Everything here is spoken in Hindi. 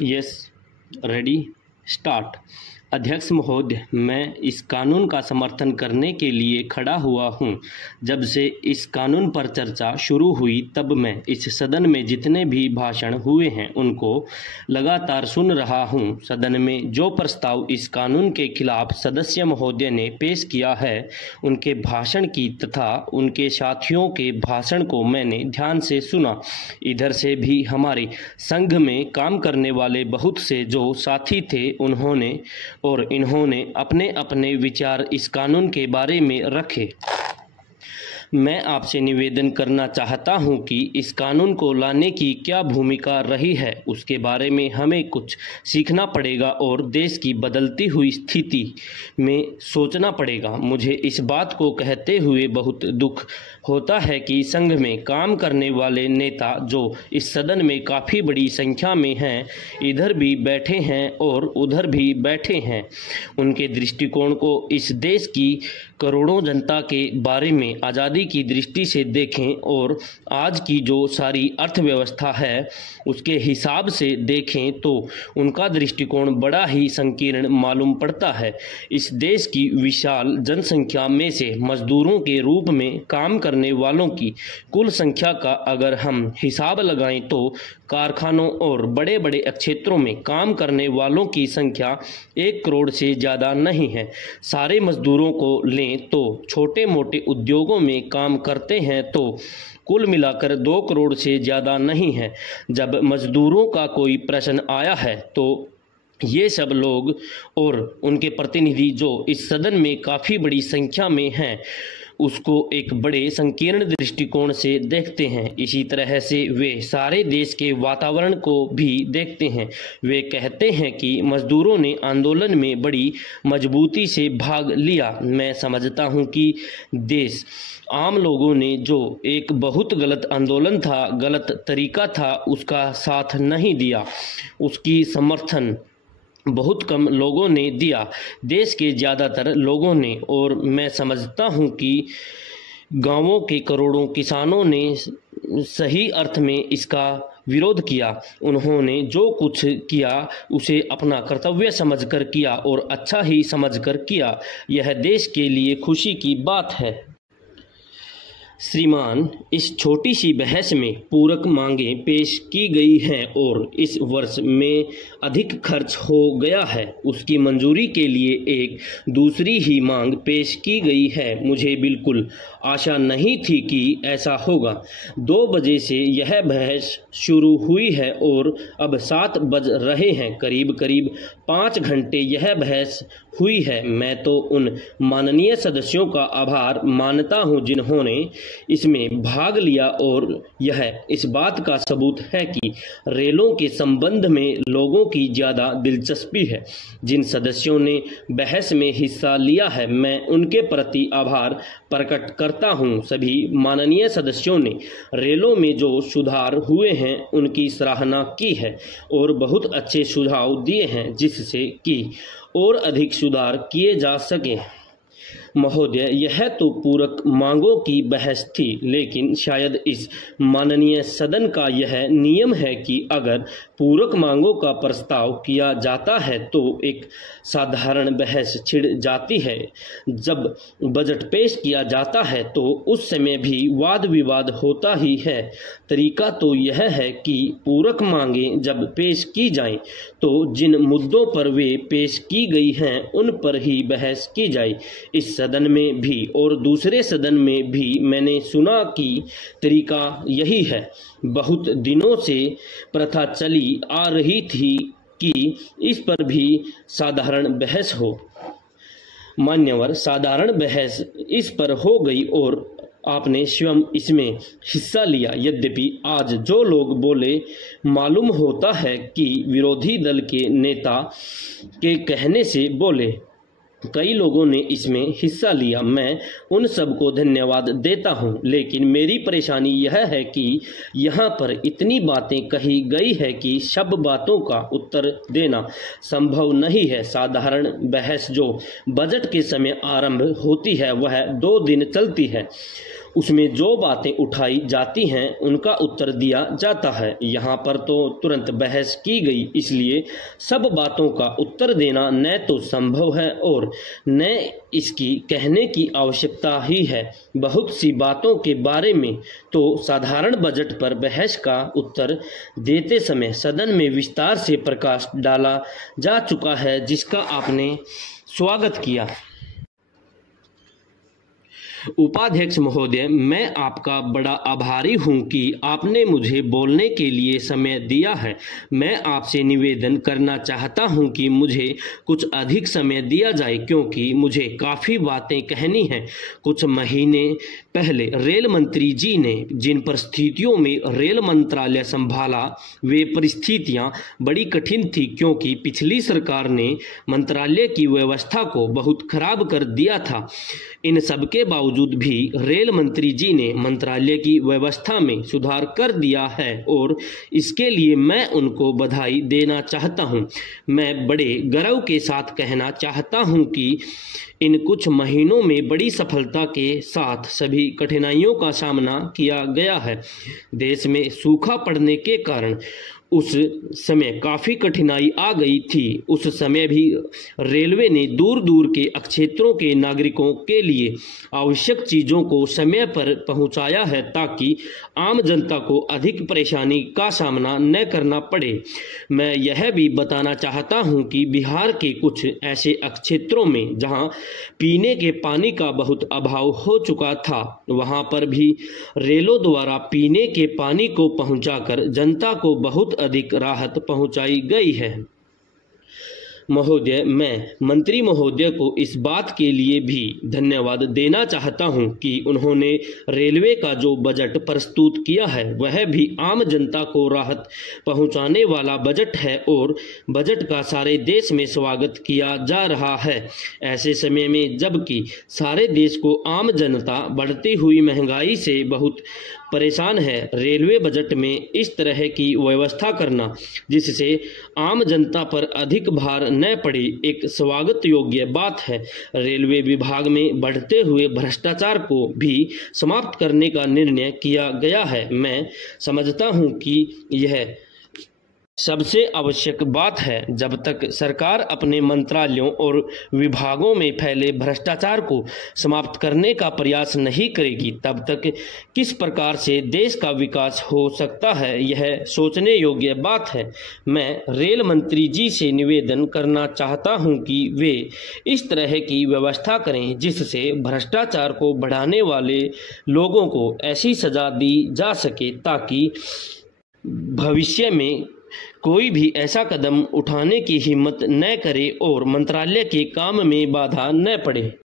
Yes, ready, start. अध्यक्ष महोदय, मैं इस कानून का समर्थन करने के लिए खड़ा हुआ हूं। जब से इस कानून पर चर्चा शुरू हुई तब मैं इस सदन में जितने भी भाषण हुए हैं उनको लगातार सुन रहा हूं। सदन में जो प्रस्ताव इस कानून के खिलाफ सदस्य महोदय ने पेश किया है उनके भाषण की तथा उनके साथियों के भाषण को मैंने ध्यान से सुना। इधर से भी हमारे संघ में काम करने वाले बहुत से जो साथी थे उन्होंने और इन्होंने अपने अपने विचार इस कानून के बारे में रखे। मैं आपसे निवेदन करना चाहता हूं कि इस कानून को लाने की क्या भूमिका रही है उसके बारे में हमें कुछ सीखना पड़ेगा और देश की बदलती हुई स्थिति में सोचना पड़ेगा। मुझे इस बात को कहते हुए बहुत दुख होता है कि संघ में काम करने वाले नेता जो इस सदन में काफ़ी बड़ी संख्या में हैं, इधर भी बैठे हैं और उधर भी बैठे हैं, उनके दृष्टिकोण को इस देश की करोड़ों जनता के बारे में आज़ादी की दृष्टि से देखें और आज की जो सारी अर्थव्यवस्था है उसके हिसाब से देखें तो उनका दृष्टिकोण बड़ा ही संकीर्ण मालूम पड़ता है। इस देश की विशाल जनसंख्या में से मजदूरों के रूप में काम करने वालों की कुल संख्या का अगर हम हिसाब लगाएं तो कारखानों और बड़े बड़े क्षेत्रों में काम करने वालों की संख्या 1 करोड़ से ज़्यादा नहीं है। सारे मजदूरों को लें तो छोटे मोटे उद्योगों में काम करते हैं तो कुल मिलाकर 2 करोड़ से ज़्यादा नहीं है। जब मजदूरों का कोई प्रश्न आया है तो ये सब लोग और उनके प्रतिनिधि जो इस सदन में काफ़ी बड़ी संख्या में हैं उसको एक बड़े संकीर्ण दृष्टिकोण से देखते हैं। इसी तरह से वे सारे देश के वातावरण को भी देखते हैं। वे कहते हैं कि मजदूरों ने आंदोलन में बड़ी मजबूती से भाग लिया। मैं समझता हूं कि देश आम लोगों ने जो एक बहुत गलत आंदोलन था, गलत तरीका था, उसका साथ नहीं दिया, उसकी समर्थन बहुत कम लोगों ने दिया, देश के ज़्यादातर लोगों ने। और मैं समझता हूं कि गांवों के करोड़ों किसानों ने सही अर्थ में इसका विरोध किया। उन्होंने जो कुछ किया उसे अपना कर्तव्य समझकर किया और अच्छा ही समझकर किया। यह देश के लिए खुशी की बात है। श्रीमान, इस छोटी सी बहस में पूरक मांगें पेश की गई हैं और इस वर्ष में अधिक खर्च हो गया है, उसकी मंजूरी के लिए एक दूसरी ही मांग पेश की गई है। मुझे बिल्कुल आशा नहीं थी कि ऐसा होगा। 2 बजे से यह बहस शुरू हुई है और अब 7 बज रहे हैं। करीब करीब 5 घंटे यह बहस हुई है। मैं तो उन माननीय सदस्यों का आभार मानता हूं जिन्होंने इसमें भाग लिया और यह इस बात का सबूत है कि रेलों के संबंध में लोगों की ज़्यादा दिलचस्पी है। जिन सदस्यों ने बहस में हिस्सा लिया है मैं उनके प्रति आभार प्रकट करता हूं। सभी माननीय सदस्यों ने रेलों में जो सुधार हुए हैं उनकी सराहना की है और बहुत अच्छे सुझाव दिए हैं जिससे कि और अधिक सुधार किए जा सके। महोदय, यह तो पूरक मांगों की बहस थी, लेकिन शायद इस माननीय सदन का यह नियम है कि अगर पूरक मांगों का प्रस्ताव किया जाता है तो एक साधारण बहस छिड़ जाती है। जब बजट पेश किया जाता है तो उस समय भी वाद विवाद होता ही है। तरीका तो यह है कि पूरक मांगें जब पेश की जाएं तो जिन मुद्दों पर वे पेश की गई हैं उन पर ही बहस की जाए। इस सदन में भी और दूसरे सदन में भी मैंने सुना कि तरीका यही है। बहुत दिनों से प्रथा चली आ रही थी कि इस पर भी साधारण बहस हो। मान्यवर, साधारण बहस इस पर हो गई और आपने स्वयं इसमें हिस्सा लिया। यद्यपि आज जो लोग बोले मालूम होता है कि विरोधी दल के नेता के कहने से बोले। कई लोगों ने इसमें हिस्सा लिया। मैं उन सबको धन्यवाद देता हूं, लेकिन मेरी परेशानी यह है कि यहाँ पर इतनी बातें कही गई है कि सब बातों का उत्तर देना संभव नहीं है। साधारण बहस जो बजट के समय आरंभ होती है वह 2 दिन चलती है। उसमें जो बातें उठाई जाती हैं उनका उत्तर दिया जाता है। यहाँ पर तो तुरंत बहस की गई, इसलिए सब बातों का उत्तर देना न तो संभव है और न इसकी कहने की आवश्यकता ही है। बहुत सी बातों के बारे में तो साधारण बजट पर बहस का उत्तर देते समय सदन में विस्तार से प्रकाश डाला जा चुका है, जिसका आपने स्वागत किया। उपाध्यक्ष महोदय, मैं आपका बड़ा आभारी हूं कि आपने मुझे बोलने के लिए समय दिया है। मैं आपसे निवेदन करना चाहता हूं कि मुझे कुछ अधिक समय दिया जाए, क्योंकि मुझे काफ़ी बातें कहनी हैं। कुछ महीने पहले रेल मंत्री जी ने जिन परिस्थितियों में रेल मंत्रालय संभाला, वे परिस्थितियां बड़ी कठिन थी, क्योंकि पिछली सरकार ने मंत्रालय की व्यवस्था को बहुत खराब कर दिया था। इन सब के बावजूद भी रेल मंत्री जी ने मंत्रालय की व्यवस्था में सुधार कर दिया है और इसके लिए मैं उनको बधाई देना चाहता हूं। मैं बड़े गर्व के साथ कहना चाहता हूं कि इन कुछ महीनों में बड़ी सफलता के साथ सभी कठिनाइयों का सामना किया गया है। देश में सूखा पड़ने के कारण उस समय काफ़ी कठिनाई आ गई थी। उस समय भी रेलवे ने दूर दूर के क्षेत्रों के नागरिकों के लिए आवश्यक चीज़ों को समय पर पहुंचाया है, ताकि आम जनता को अधिक परेशानी का सामना न करना पड़े। मैं यह भी बताना चाहता हूं कि बिहार के कुछ ऐसे क्षेत्रों में जहां पीने के पानी का बहुत अभाव हो चुका था, वहां पर भी रेलों द्वारा पीने के पानी को पहुंचाकर जनता को बहुत अधिक राहत पहुंचाई गई है। महोदय, मैं मंत्री महोदय को इस बात के लिए भी धन्यवाद देना चाहता हूं कि उन्होंने रेलवे का जो बजट प्रस्तुत किया है वह भी आम जनता को राहत पहुंचाने वाला बजट है और बजट का सारे देश में स्वागत किया जा रहा है। ऐसे समय में जबकि सारे देश को आम जनता बढ़ती हुई महंगाई से बहुत परेशान है, रेलवे बजट में इस तरह की व्यवस्था करना जिससे आम जनता पर अधिक भार न पड़े, एक स्वागत योग्य बात है। रेलवे विभाग में बढ़ते हुए भ्रष्टाचार को भी समाप्त करने का निर्णय किया गया है। मैं समझता हूं कि यह सबसे आवश्यक बात है। जब तक सरकार अपने मंत्रालयों और विभागों में फैले भ्रष्टाचार को समाप्त करने का प्रयास नहीं करेगी, तब तक किस प्रकार से देश का विकास हो सकता है, यह सोचने योग्य बात है। मैं रेल मंत्री जी से निवेदन करना चाहता हूं कि वे इस तरह की व्यवस्था करें जिससे भ्रष्टाचार को बढ़ाने वाले लोगों को ऐसी सजा दी जा सके ताकि भविष्य में कोई भी ऐसा कदम उठाने की हिम्मत न करे और मंत्रालय के काम में बाधा न पड़े।